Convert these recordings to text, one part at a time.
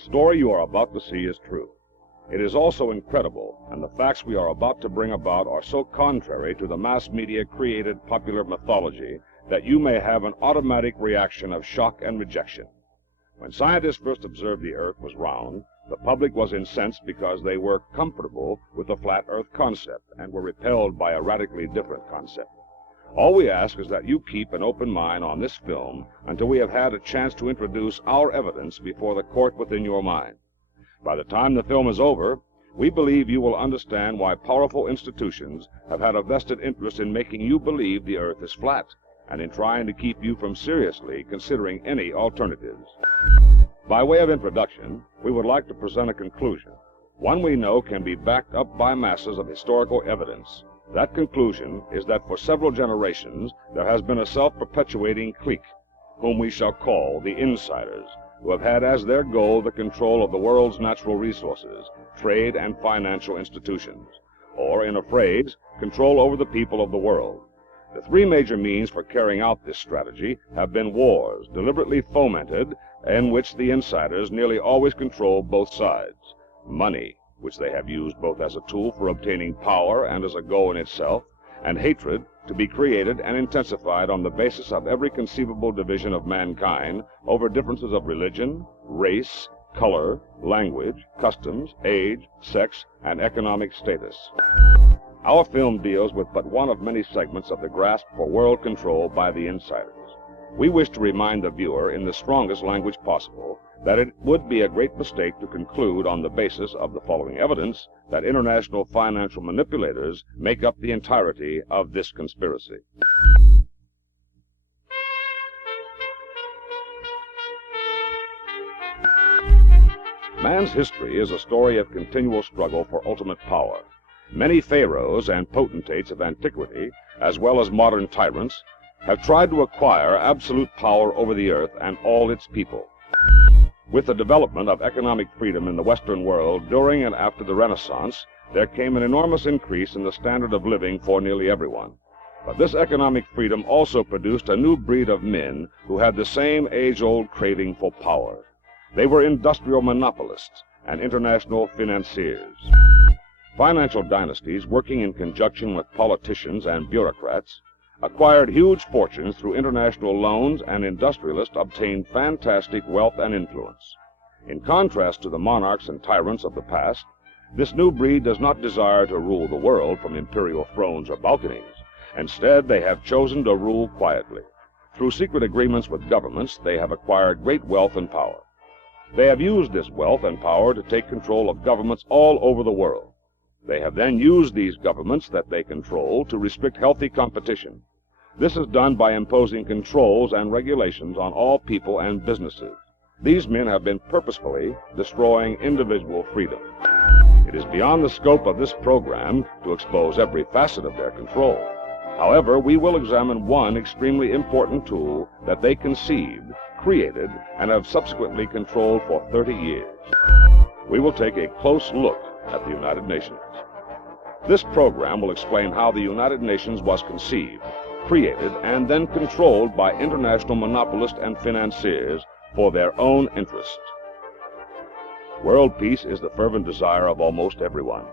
story you are about to see is true. It is also incredible, and the facts we are about to bring about are so contrary to the mass media created popular mythology that you may have an automatic reaction of shock and rejection. When scientists first observed the Earth was round, the public was incensed because they were comfortable with the flat Earth concept and were repelled by a radically different concept. All we ask is that you keep an open mind on this film until we have had a chance to introduce our evidence before the court within your mind. By the time the film is over, we believe you will understand why powerful institutions have had a vested interest in making you believe the Earth is flat, and in trying to keep you from seriously considering any alternatives. By way of introduction, we would like to present a conclusion, one we know can be backed up by masses of historical evidence. That conclusion is that for several generations there has been a self-perpetuating clique, whom we shall call the insiders, who have had as their goal the control of the world's natural resources, trade and financial institutions, or, in a phrase, control over the people of the world. The three major means for carrying out this strategy have been wars, deliberately fomented, in which the insiders nearly always control both sides; money, which they have used both as a tool for obtaining power and as a goal in itself; and hatred, to be created and intensified on the basis of every conceivable division of mankind over differences of religion, race, color, language, customs, age, sex, and economic status. Our film deals with but one of many segments of the grasp for world control by the insiders. We wish to remind the viewer in the strongest language possible that it would be a great mistake to conclude on the basis of the following evidence that international financial manipulators make up the entirety of this conspiracy. Man's history is a story of continual struggle for ultimate power. Many pharaohs and potentates of antiquity, as well as modern tyrants, have tried to acquire absolute power over the earth and all its people. With the development of economic freedom in the Western world during and after the Renaissance, there came an enormous increase in the standard of living for nearly everyone. But this economic freedom also produced a new breed of men who had the same age-old craving for power. They were industrial monopolists and international financiers. Financial dynasties, working in conjunction with politicians and bureaucrats, acquired huge fortunes through international loans, and industrialists obtained fantastic wealth and influence. In contrast to the monarchs and tyrants of the past, this new breed does not desire to rule the world from imperial thrones or balconies. Instead, they have chosen to rule quietly. Through secret agreements with governments, they have acquired great wealth and power. They have used this wealth and power to take control of governments all over the world. They have then used these governments that they control to restrict healthy competition. This is done by imposing controls and regulations on all people and businesses. These men have been purposefully destroying individual freedom. It is beyond the scope of this program to expose every facet of their control. However, we will examine one extremely important tool that they conceived, created, and have subsequently controlled for 30 years. We will take a close look at the United Nations. This program will explain how the United Nations was conceived, created, and then controlled by international monopolists and financiers for their own interest. World peace is the fervent desire of almost everyone.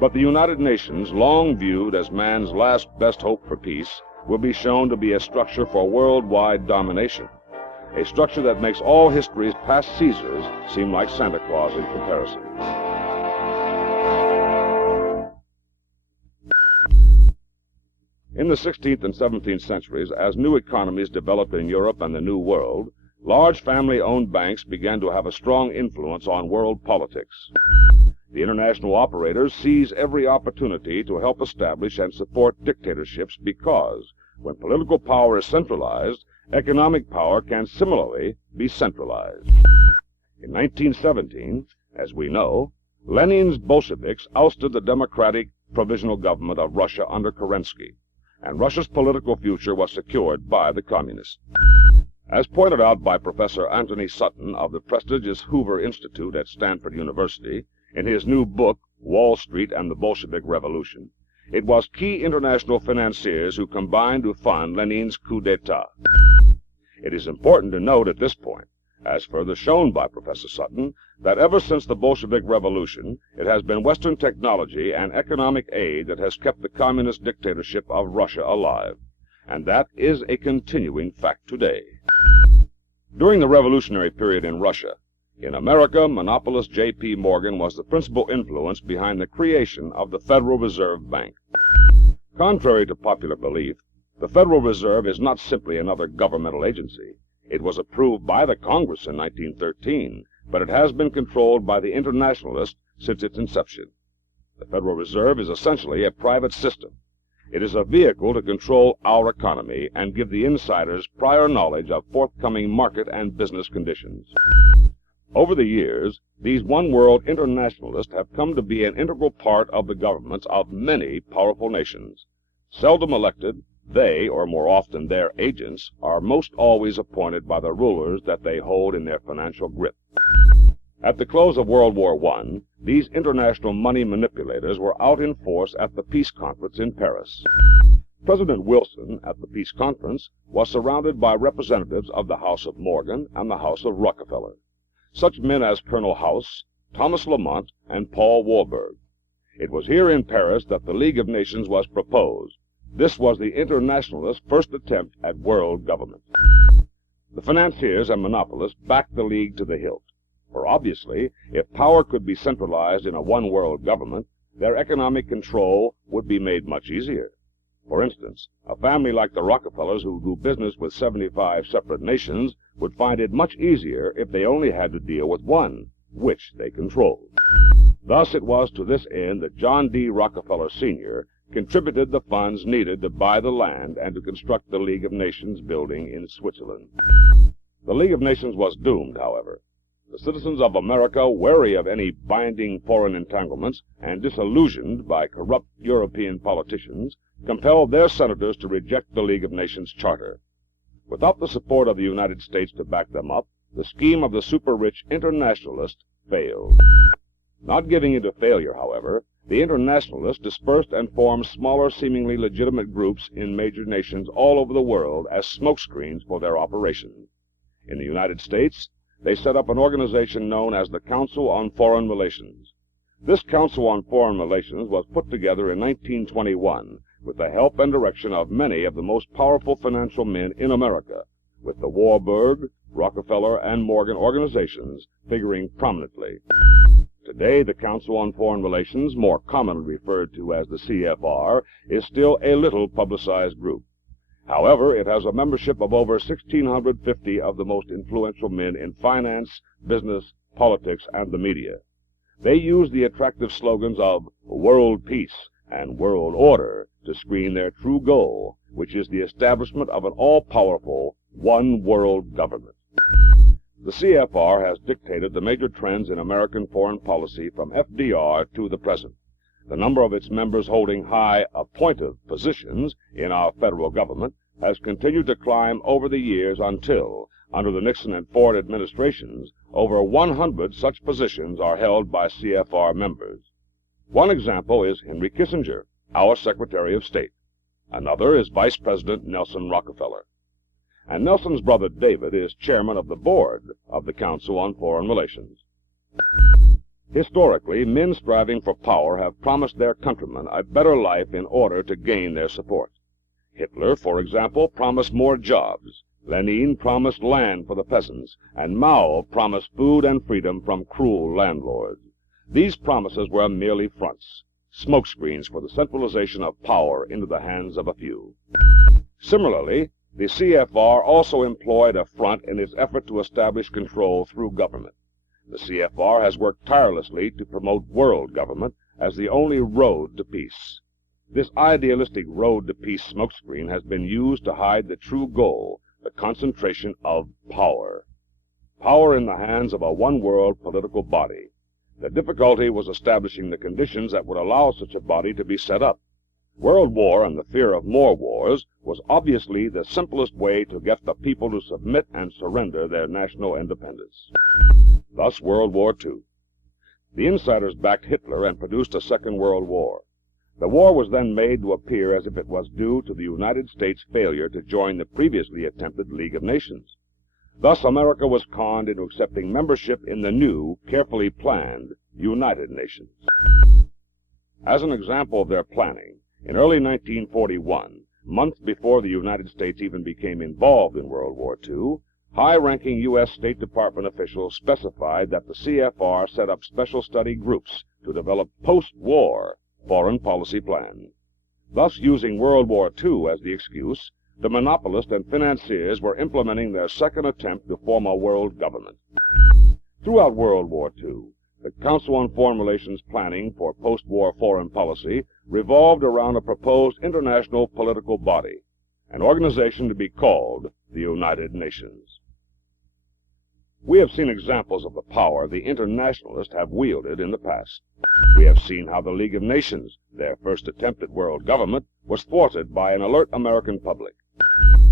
But the United Nations, long viewed as man's last best hope for peace, will be shown to be a structure for worldwide domination. A structure that makes all history's past Caesars seem like Santa Claus in comparison. In the 16th and 17th centuries, as new economies developed in Europe and the New World, large family-owned banks began to have a strong influence on world politics. The international operators seize every opportunity to help establish and support dictatorships because, when political power is centralized, economic power can similarly be centralized. In 1917, as we know, Lenin's Bolsheviks ousted the democratic provisional government of Russia under Kerensky, and Russia's political future was secured by the communists. As pointed out by Professor Anthony Sutton of the prestigious Hoover Institute at Stanford University in his new book, Wall Street and the Bolshevik Revolution, it was key international financiers who combined to fund Lenin's coup d'etat. It is important to note at this point as further shown by Professor Sutton, that ever since the Bolshevik Revolution, it has been Western technology and economic aid that has kept the communist dictatorship of Russia alive, and that is a continuing fact today. During the revolutionary period in Russia, in America, monopolist J.P. Morgan was the principal influence behind the creation of the Federal Reserve Bank. Contrary to popular belief, the Federal Reserve is not simply another governmental agency. It was approved by the Congress in 1913, but it has been controlled by the internationalists since its inception. The Federal Reserve is essentially a private system. It is a vehicle to control our economy and give the insiders prior knowledge of forthcoming market and business conditions. Over the years, these one-world internationalists have come to be an integral part of the governments of many powerful nations. Seldom elected, they, or more often their agents, are most always appointed by the rulers that they hold in their financial grip. At the close of World War I, these international money manipulators were out in force at the peace conference in Paris. President Wilson, at the peace conference, was surrounded by representatives of the House of Morgan and the House of Rockefeller. Such men as Colonel House, Thomas Lamont, and Paul Warburg. It was here in Paris that the League of Nations was proposed. This was the internationalists' first attempt at world government. The financiers and monopolists backed the League to the hilt, for obviously, if power could be centralized in a one-world government, their economic control would be made much easier. For instance, a family like the Rockefellers, who do business with 75 separate nations, would find it much easier if they only had to deal with one, which they controlled. Thus it was to this end that John D. Rockefeller Sr. contributed the funds needed to buy the land and to construct the League of Nations building in Switzerland. The League of Nations was doomed, however. The citizens of America, wary of any binding foreign entanglements and disillusioned by corrupt European politicians, compelled their senators to reject the League of Nations charter. Without the support of the United States to back them up, the scheme of the super-rich internationalists failed. Not giving in to failure, however, the internationalists dispersed and formed smaller, seemingly legitimate groups in major nations all over the world as smokescreens for their operations. In the United States, they set up an organization known as the Council on Foreign Relations. This Council on Foreign Relations was put together in 1921 with the help and direction of many of the most powerful financial men in America, with the Warburg, Rockefeller, and Morgan organizations figuring prominently. Today, the Council on Foreign Relations, more commonly referred to as the CFR, is still a little publicized group. However, it has a membership of over 1,650 of the most influential men in finance, business, politics, and the media. They use the attractive slogans of world peace and world order to screen their true goal, which is the establishment of an all-powerful, one-world government. The CFR has dictated the major trends in American foreign policy from FDR to the present. The number of its members holding high appointive positions in our federal government has continued to climb over the years until, under the Nixon and Ford administrations, over 100 such positions are held by CFR members. One example is Henry Kissinger, our Secretary of State. Another is Vice President Nelson Rockefeller. And Nelson's brother David is chairman of the board of the Council on Foreign Relations. Historically, men striving for power have promised their countrymen a better life in order to gain their support. Hitler, for example, promised more jobs. Lenin promised land for the peasants, and Mao promised food and freedom from cruel landlords. These promises were merely fronts, smokescreens for the centralization of power into the hands of a few. Similarly, the CFR also employed a front in its effort to establish control through government. The CFR has worked tirelessly to promote world government as the only road to peace. This idealistic road to peace smokescreen has been used to hide the true goal, the concentration of power. Power in the hands of a one-world political body. The difficulty was establishing the conditions that would allow such a body to be set up. World war and the fear of more wars was obviously the simplest way to get the people to submit and surrender their national independence. Thus World War II. The insiders backed Hitler and produced a Second World War. The war was then made to appear as if it was due to the United States' failure to join the previously attempted League of Nations. Thus, America was conned into accepting membership in the new, carefully planned United Nations. As an example of their planning, in early 1941, months before the United States even became involved in World War II, high-ranking U.S. State Department officials specified that the CFR set up special study groups to develop post-war foreign policy plans. Thus, using World War II as the excuse, the monopolists and financiers were implementing their second attempt to form a world government. Throughout World War II, the Council on Foreign Relations planning for post-war foreign policy revolved around a proposed international political body, an organization to be called the United Nations. We have seen examples of the power the internationalists have wielded in the past. We have seen how the League of Nations, their first attempt at world government, was thwarted by an alert American public.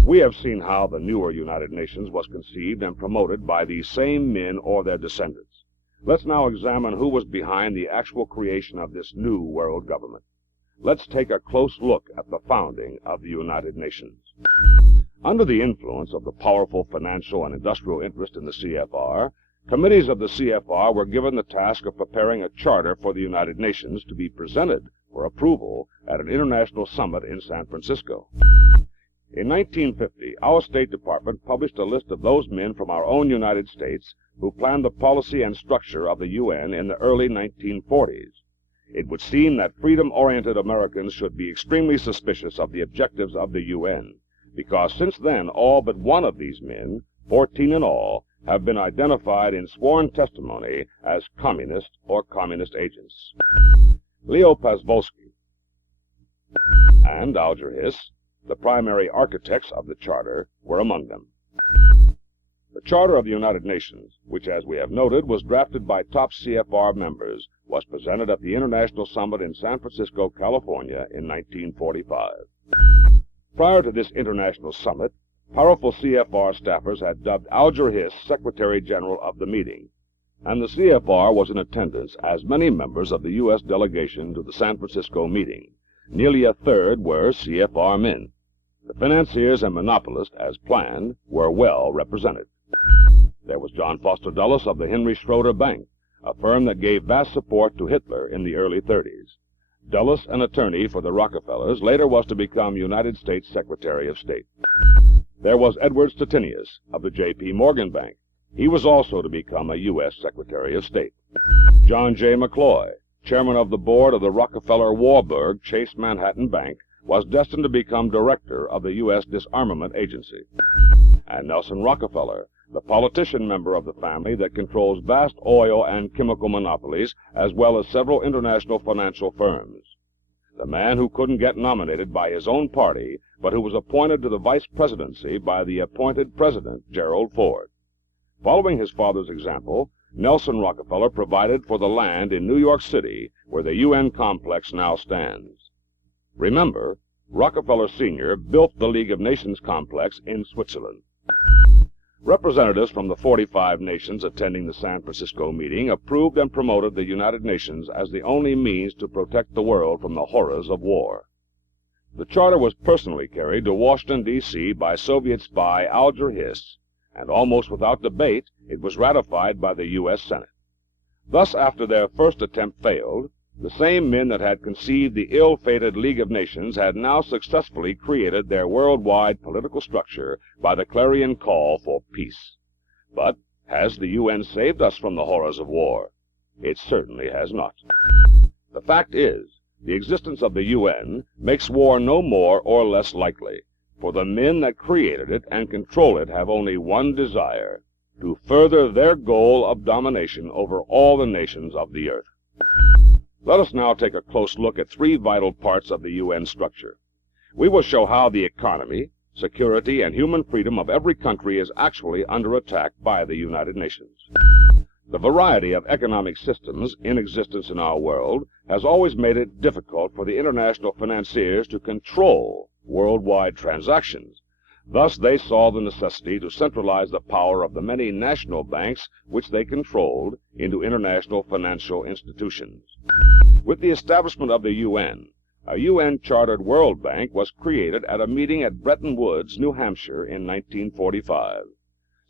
We have seen how the newer United Nations was conceived and promoted by these same men or their descendants. Let's now examine who was behind the actual creation of this new world government. Let's take a close look at the founding of the United Nations. Under the influence of the powerful financial and industrial interest in the CFR, committees of the CFR were given the task of preparing a charter for the United Nations to be presented for approval at an international summit in San Francisco. In 1950, our State Department published a list of those men from our own United States who planned the policy and structure of the UN in the early 1940s. It would seem that freedom-oriented Americans should be extremely suspicious of the objectives of the UN, because since then all but one of these men, 14 in all, have been identified in sworn testimony as communist or communist agents. Leo Pazvolsky and Alger Hiss, the primary architects of the Charter, were among them. The Charter of the United Nations, which, as we have noted, was drafted by top CFR members, was presented at the International Summit in San Francisco, California in 1945. Prior to this international summit, powerful CFR staffers had dubbed Alger Hiss Secretary General of the meeting, and the CFR was in attendance as many members of the U.S. delegation to the San Francisco meeting. Nearly a third were CFR men. The financiers and monopolists, as planned, were well represented. There was John Foster Dulles of the Henry Schroeder Bank, a firm that gave vast support to Hitler in the early 30s. Dulles, an attorney for the Rockefellers, later was to become United States Secretary of State. There was Edward Stettinius of the J.P. Morgan Bank. He was also to become a U.S. Secretary of State. John J. McCloy, chairman of the board of the Rockefeller Warburg Chase Manhattan Bank, was destined to become director of the U.S. Disarmament Agency. And Nelson Rockefeller, the politician member of the family that controls vast oil and chemical monopolies, as well as several international financial firms. The man who couldn't get nominated by his own party, but who was appointed to the vice presidency by the appointed president, Gerald Ford. Following his father's example, Nelson Rockefeller provided for the land in New York City, where the UN complex now stands. Remember, Rockefeller Sr. built the League of Nations complex in Switzerland. Representatives from the 45 nations attending the San Francisco meeting approved and promoted the United Nations as the only means to protect the world from the horrors of war. The charter was personally carried to Washington, D.C. by Soviet spy Alger Hiss, and almost without debate it was ratified by the U.S. Senate. Thus, after their first attempt failed, the same men that had conceived the ill-fated League of Nations had now successfully created their worldwide political structure by the clarion call for peace. But has the UN saved us from the horrors of war? It certainly has not. The fact is, the existence of the UN makes war no more or less likely, for the men that created it and control it have only one desire: to further their goal of domination over all the nations of the earth. Let us now take a close look at three vital parts of the UN structure. We will show how the economy, security, and human freedom of every country is actually under attack by the United Nations. The variety of economic systems in existence in our world has always made it difficult for the international financiers to control worldwide transactions. Thus, they saw the necessity to centralize the power of the many national banks which they controlled into international financial institutions. With the establishment of the UN, a UN-chartered World Bank was created at a meeting at Bretton Woods, New Hampshire in 1945.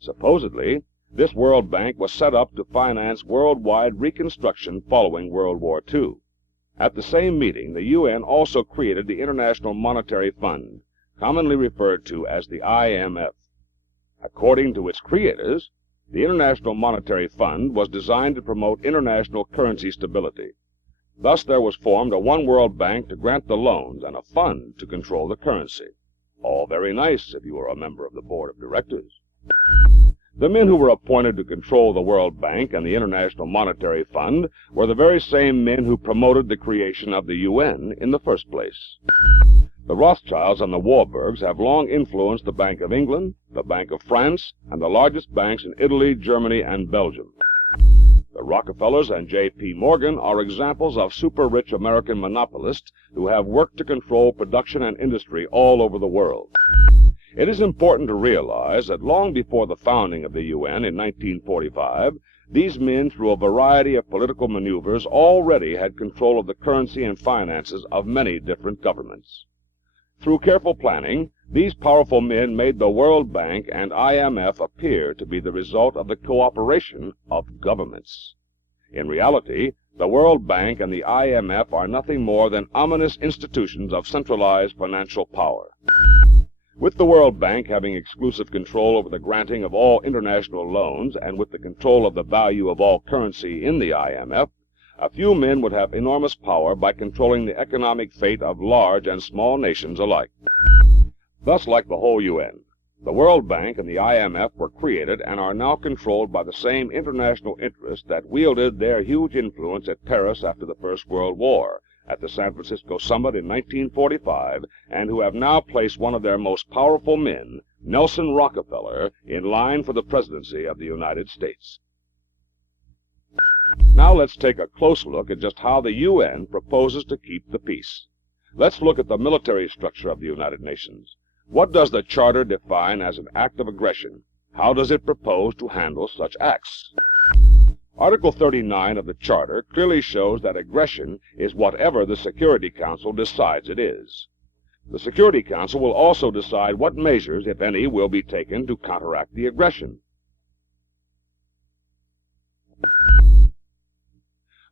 Supposedly, this World Bank was set up to finance worldwide reconstruction following World War II. At the same meeting, the UN also created the International Monetary Fund, commonly referred to as the IMF. According to its creators, the International Monetary Fund was designed to promote international currency stability. Thus there was formed a one World Bank to grant the loans and a fund to control the currency. All very nice if you were a member of the board of directors. The men who were appointed to control the World Bank and the International Monetary Fund were the very same men who promoted the creation of the UN in the first place. The Rothschilds and the Warburgs have long influenced the Bank of England, the Bank of France, and the largest banks in Italy, Germany, and Belgium. The Rockefellers and J.P. Morgan are examples of super-rich American monopolists who have worked to control production and industry all over the world. It is important to realize that long before the founding of the UN in 1945, these men, through a variety of political maneuvers, already had control of the currency and finances of many different governments. Through careful planning, these powerful men made the World Bank and IMF appear to be the result of the cooperation of governments. In reality, the World Bank and the IMF are nothing more than ominous institutions of centralized financial power. With the World Bank having exclusive control over the granting of all international loans and with the control of the value of all currency in the IMF, a few men would have enormous power by controlling the economic fate of large and small nations alike. Thus, like the whole UN, the World Bank and the IMF were created and are now controlled by the same international interests that wielded their huge influence at Paris after the First World War, at the San Francisco Summit in 1945, and who have now placed one of their most powerful men, Nelson Rockefeller, in line for the presidency of the United States. Now let's take a close look at just how the UN proposes to keep the peace. Let's look at the military structure of the United Nations. What does the Charter define as an act of aggression? How does it propose to handle such acts? Article 39 of the Charter clearly shows that aggression is whatever the Security Council decides it is. The Security Council will also decide what measures, if any, will be taken to counteract the aggression.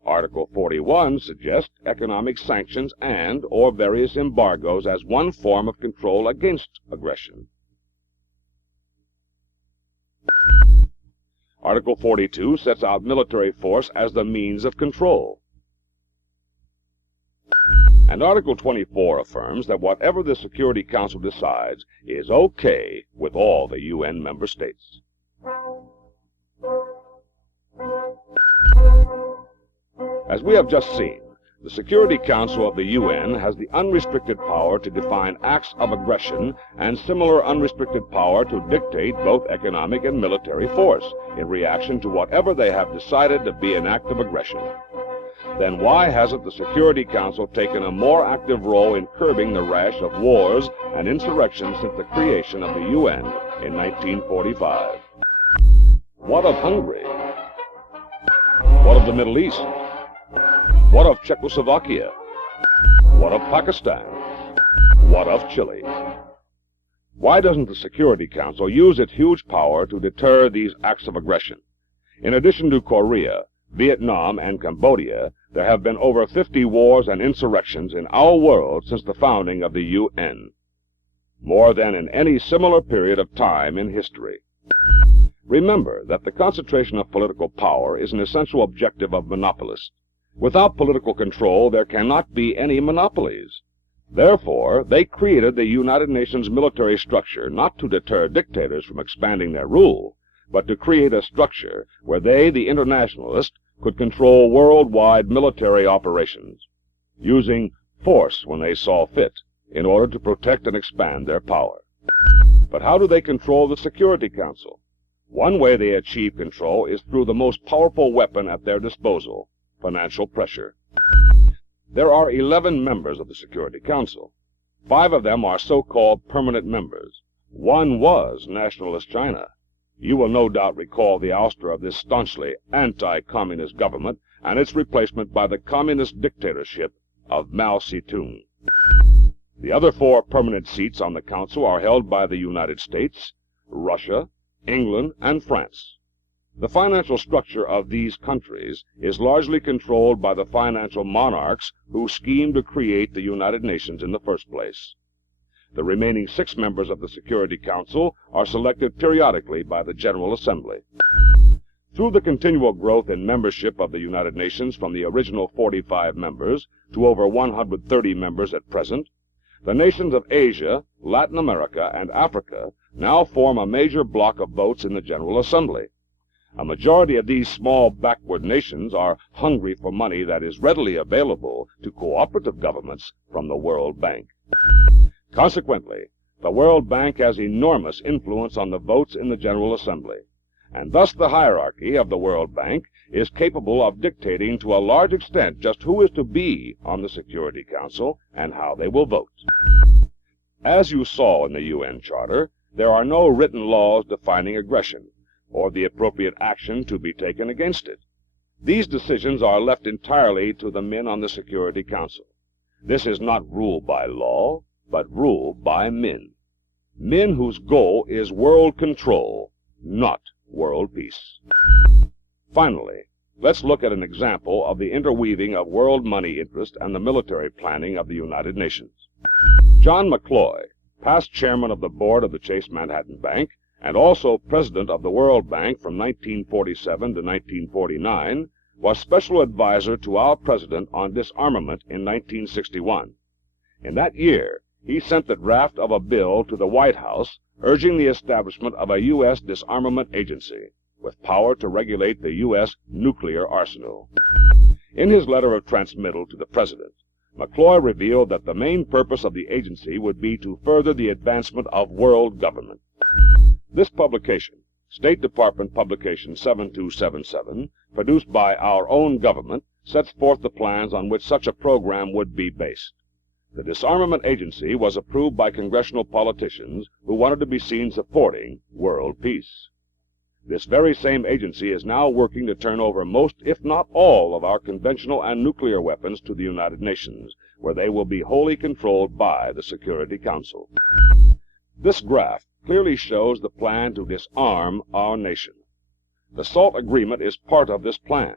Article 41 suggests economic sanctions and/or various embargoes as one form of control against aggression. Article 42 sets out military force as the means of control. And Article 24 affirms that whatever the Security Council decides is okay with all the UN member states. As we have just seen, the Security Council of the UN has the unrestricted power to define acts of aggression and similar unrestricted power to dictate both economic and military force in reaction to whatever they have decided to be an act of aggression. Then why hasn't the Security Council taken a more active role in curbing the rash of wars and insurrections since the creation of the UN in 1945? What of Hungary? What of the Middle East? What of Czechoslovakia? What of Pakistan? What of Chile? Why doesn't the Security Council use its huge power to deter these acts of aggression? In addition to Korea, Vietnam, and Cambodia, there have been over 50 wars and insurrections in our world since the founding of the UN, more than in any similar period of time in history. Remember that the concentration of political power is an essential objective of monopolists. Without political control, there cannot be any monopolies. Therefore, they created the United Nations military structure not to deter dictators from expanding their rule, but to create a structure where they, the internationalists, could control worldwide military operations, using force when they saw fit, in order to protect and expand their power. But how do they control the Security Council? One way they achieve control is through the most powerful weapon at their disposal, financial pressure. There are 11 members of the Security Council. 5 of them are so-called permanent members. One was nationalist China. You will no doubt recall the ouster of this staunchly anti-communist government and its replacement by the communist dictatorship of Mao Zedong. The other 4 permanent seats on the Council are held by the United States, Russia, England, and France. The financial structure of these countries is largely controlled by the financial monarchs who schemed to create the United Nations in the first place. The remaining 6 members of the Security Council are selected periodically by the General Assembly. Through the continual growth in membership of the United Nations from the original 45 members to over 130 members at present, the nations of Asia, Latin America, and Africa now form a major block of votes in the General Assembly. A majority of these small backward nations are hungry for money that is readily available to cooperative governments from the World Bank. Consequently, the World Bank has enormous influence on the votes in the General Assembly, and thus the hierarchy of the World Bank is capable of dictating to a large extent just who is to be on the Security Council and how they will vote. As you saw in the UN Charter, there are no written laws defining aggression, or the appropriate action to be taken against it. These decisions are left entirely to the men on the Security Council. This is not rule by law, but rule by men. Men whose goal is world control, not world peace. Finally, let's look at an example of the interweaving of world money interest and the military planning of the United Nations. John McCloy, past chairman of the board of the Chase Manhattan Bank, and also president of the World Bank from 1947 to 1949, was special advisor to our president on disarmament in 1961. In that year, he sent the draft of a bill to the White House urging the establishment of a U.S. disarmament agency with power to regulate the U.S. nuclear arsenal. In his letter of transmittal to the president, McCloy revealed that the main purpose of the agency would be to further the advancement of world government. This publication, State Department Publication 7277, produced by our own government, sets forth the plans on which such a program would be based. The disarmament agency was approved by congressional politicians who wanted to be seen supporting world peace. This very same agency is now working to turn over most, if not all, of our conventional and nuclear weapons to the United Nations, where they will be wholly controlled by the Security Council. This graph clearly shows the plan to disarm our nation. The SALT agreement is part of this plan.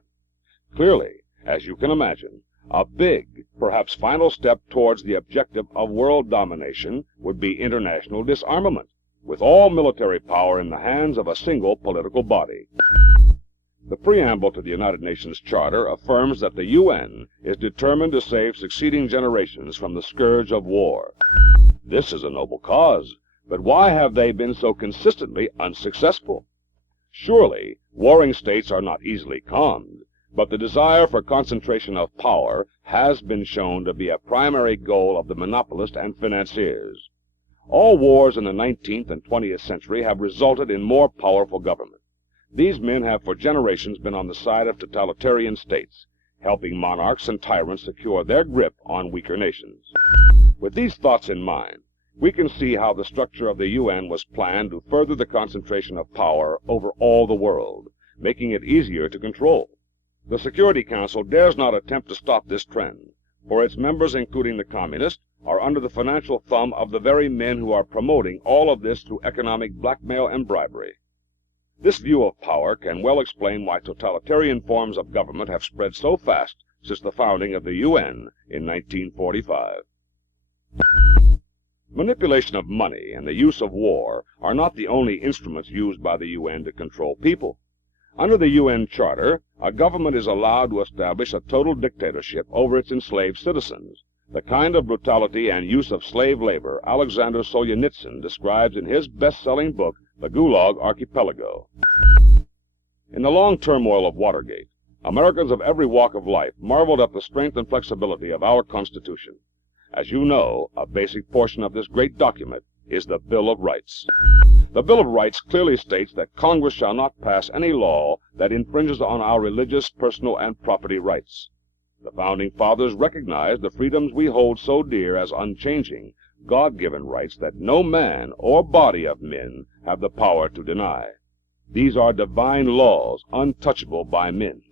Clearly, as you can imagine, a big, perhaps final step towards the objective of world domination would be international disarmament, with all military power in the hands of a single political body. The preamble to the United Nations Charter affirms that the UN is determined to save succeeding generations from the scourge of war. This is a noble cause, but why have they been so consistently unsuccessful? Surely, warring states are not easily calmed, but the desire for concentration of power has been shown to be a primary goal of the monopolists and financiers. All wars in the 19th and 20th century have resulted in more powerful government. These men have for generations been on the side of totalitarian states, helping monarchs and tyrants secure their grip on weaker nations. With these thoughts in mind, we can see how the structure of the UN was planned to further the concentration of power over all the world, making it easier to control. The Security Council dares not attempt to stop this trend, for its members, including the communists, are under the financial thumb of the very men who are promoting all of this through economic blackmail and bribery. This view of power can well explain why totalitarian forms of government have spread so fast since the founding of the UN in 1945. Manipulation of money and the use of war are not the only instruments used by the UN to control people. Under the UN Charter, a government is allowed to establish a total dictatorship over its enslaved citizens, the kind of brutality and use of slave labor Alexander Solzhenitsyn describes in his best-selling book, The Gulag Archipelago. In the long turmoil of Watergate, Americans of every walk of life marveled at the strength and flexibility of our Constitution. As you know, a basic portion of this great document is the Bill of Rights. The Bill of Rights clearly states that Congress shall not pass any law that infringes on our religious, personal, and property rights. The Founding Fathers recognized the freedoms we hold so dear as unchanging, God-given rights that no man or body of men have the power to deny. These are divine laws, untouchable by men.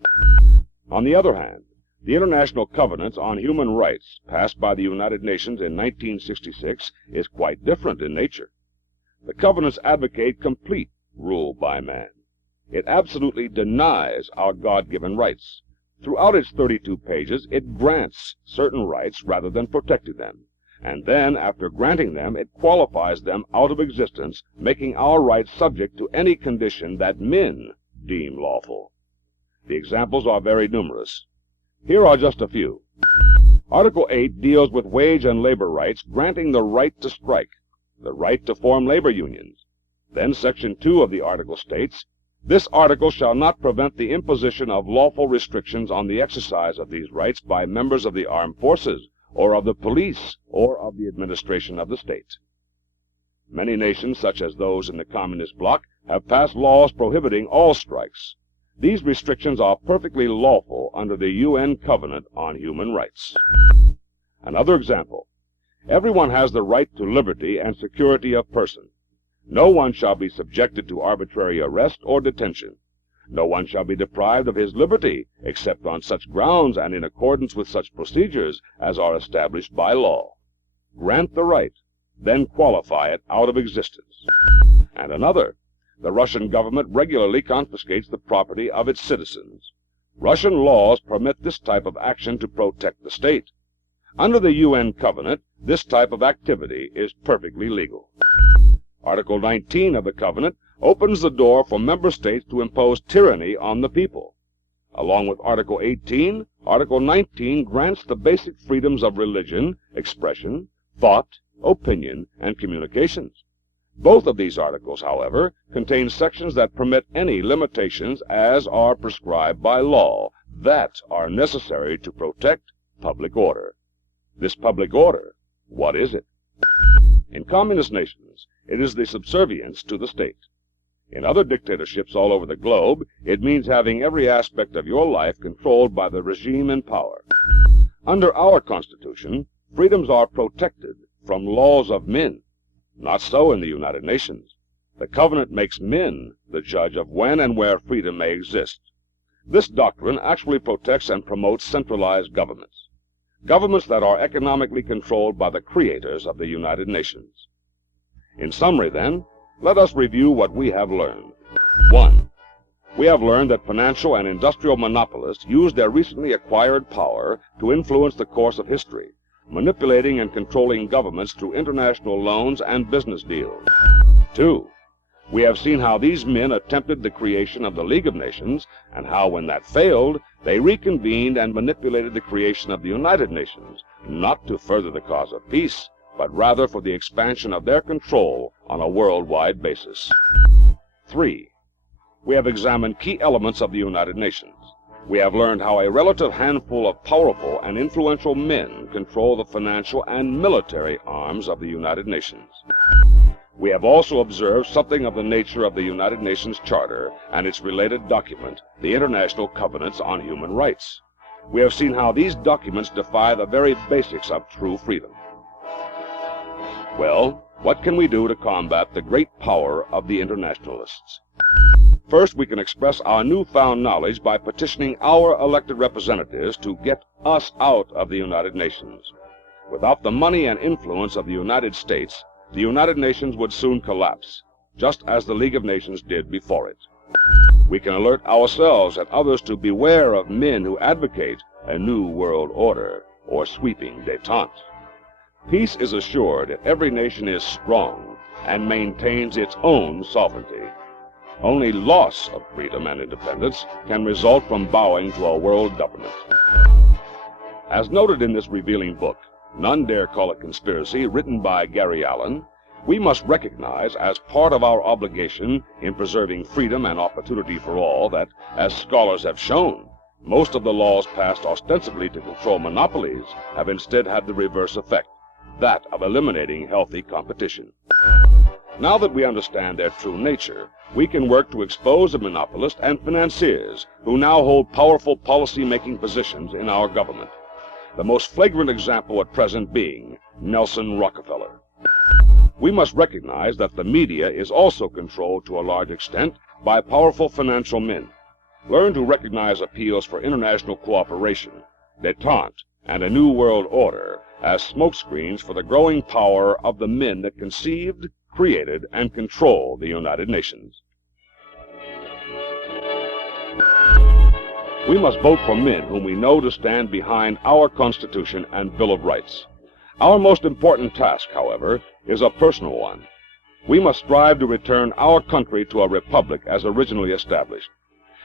On the other hand, the International Covenant on Human Rights, passed by the United Nations in 1966, is quite different in nature. The covenants advocate complete, rule by man. It absolutely denies our God-given rights. Throughout its 32 pages, it grants certain rights rather than protecting them. And then, after granting them, it qualifies them out of existence, making our rights subject to any condition that men deem lawful. The examples are very numerous. Here are just a few. Article 8 deals with wage and labor rights, granting the right to strike, the right to form labor unions. Then Section 2 of the article states, "This article shall not prevent the imposition of lawful restrictions on the exercise of these rights by members of the armed forces, or of the police, or of the administration of the state." Many nations, such as those in the communist bloc, have passed laws prohibiting all strikes. These restrictions are perfectly lawful under the UN Covenant on Human Rights. Another example. Everyone has the right to liberty and security of person. No one shall be subjected to arbitrary arrest or detention. No one shall be deprived of his liberty, except on such grounds and in accordance with such procedures as are established by law. Grant the right, then qualify it out of existence. And another. The Russian government regularly confiscates the property of its citizens. Russian laws permit this type of action to protect the state. Under the UN Covenant, this type of activity is perfectly legal. Article 19 of the Covenant opens the door for member states to impose tyranny on the people. Along with Article 18, Article 19 grants the basic freedoms of religion, expression, thought, opinion, and communications. Both of these articles, however, contain sections that permit any limitations as are prescribed by law that are necessary to protect public order. This public order, what is it? In communist nations, it is the subservience to the state. In other dictatorships all over the globe, it means having every aspect of your life controlled by the regime in power. Under our Constitution, freedoms are protected from laws of men. Not so in the United Nations. The Covenant makes men the judge of when and where freedom may exist. This doctrine actually protects and promotes centralized governments. Governments that are economically controlled by the creators of the United Nations. In summary, then, let us review what we have learned. 1. We have learned that financial and industrial monopolists use their recently acquired power to influence the course of history, manipulating and controlling governments through international loans and business deals. 2. We have seen how these men attempted the creation of the League of Nations, and how, when that failed, they reconvened and manipulated the creation of the United Nations, not to further the cause of peace, but rather for the expansion of their control on a worldwide basis. 3. We have examined key elements of the United Nations. We have learned how a relative handful of powerful and influential men control the financial and military arms of the United Nations. We have also observed something of the nature of the United Nations Charter and its related document, the International Covenants on Human Rights. We have seen how these documents defy the very basics of true freedom. Well, what can we do to combat the great power of the internationalists? First, we can express our newfound knowledge by petitioning our elected representatives to get us out of the United Nations. Without the money and influence of the United States, the United Nations would soon collapse, just as the League of Nations did before it. We can alert ourselves and others to beware of men who advocate a new world order or sweeping détente. Peace is assured if every nation is strong and maintains its own sovereignty. Only loss of freedom and independence can result from bowing to a world government. As noted in this revealing book, None Dare Call It Conspiracy, written by Gary Allen, we must recognize as part of our obligation in preserving freedom and opportunity for all that, as scholars have shown, most of the laws passed ostensibly to control monopolies have instead had the reverse effect, that of eliminating healthy competition. Now that we understand their true nature, we can work to expose the monopolists and financiers who now hold powerful policy-making positions in our government. The most flagrant example at present being Nelson Rockefeller. We must recognize that the media is also controlled to a large extent by powerful financial men. Learn to recognize appeals for international cooperation, détente, and a new world order as smokescreens for the growing power of the men that conceived, created, and control the United Nations. We must vote for men whom we know to stand behind our Constitution and Bill of Rights. Our most important task, however, is a personal one. We must strive to return our country to a republic as originally established.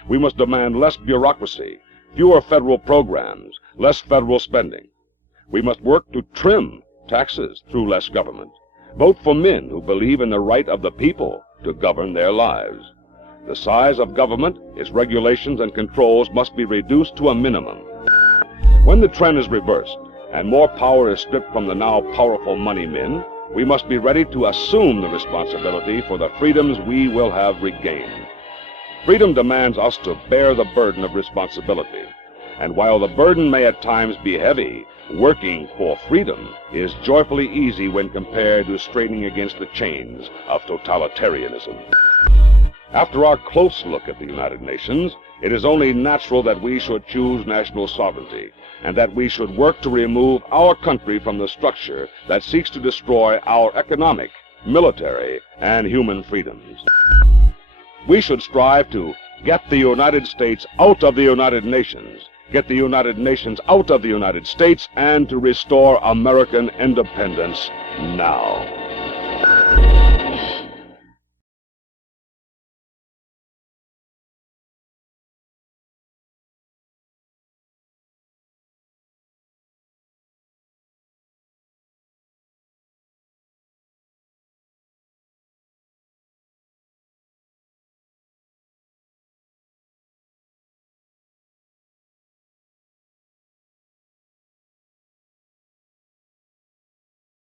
We must demand less bureaucracy, fewer federal programs, less federal spending. We must work to trim taxes through less government. Vote for men who believe in the right of the people to govern their lives. The size of government, its regulations and controls must be reduced to a minimum. When the trend is reversed and more power is stripped from the now powerful money men, we must be ready to assume the responsibility for the freedoms we will have regained. Freedom demands us to bear the burden of responsibility. And while the burden may at times be heavy, working for freedom is joyfully easy when compared to straining against the chains of totalitarianism. After our close look at the United Nations, it is only natural that we should choose national sovereignty, and that we should work to remove our country from the structure that seeks to destroy our economic, military, and human freedoms. We should strive to get the United States out of the United Nations, get the United Nations out of the United States, and to restore American independence now.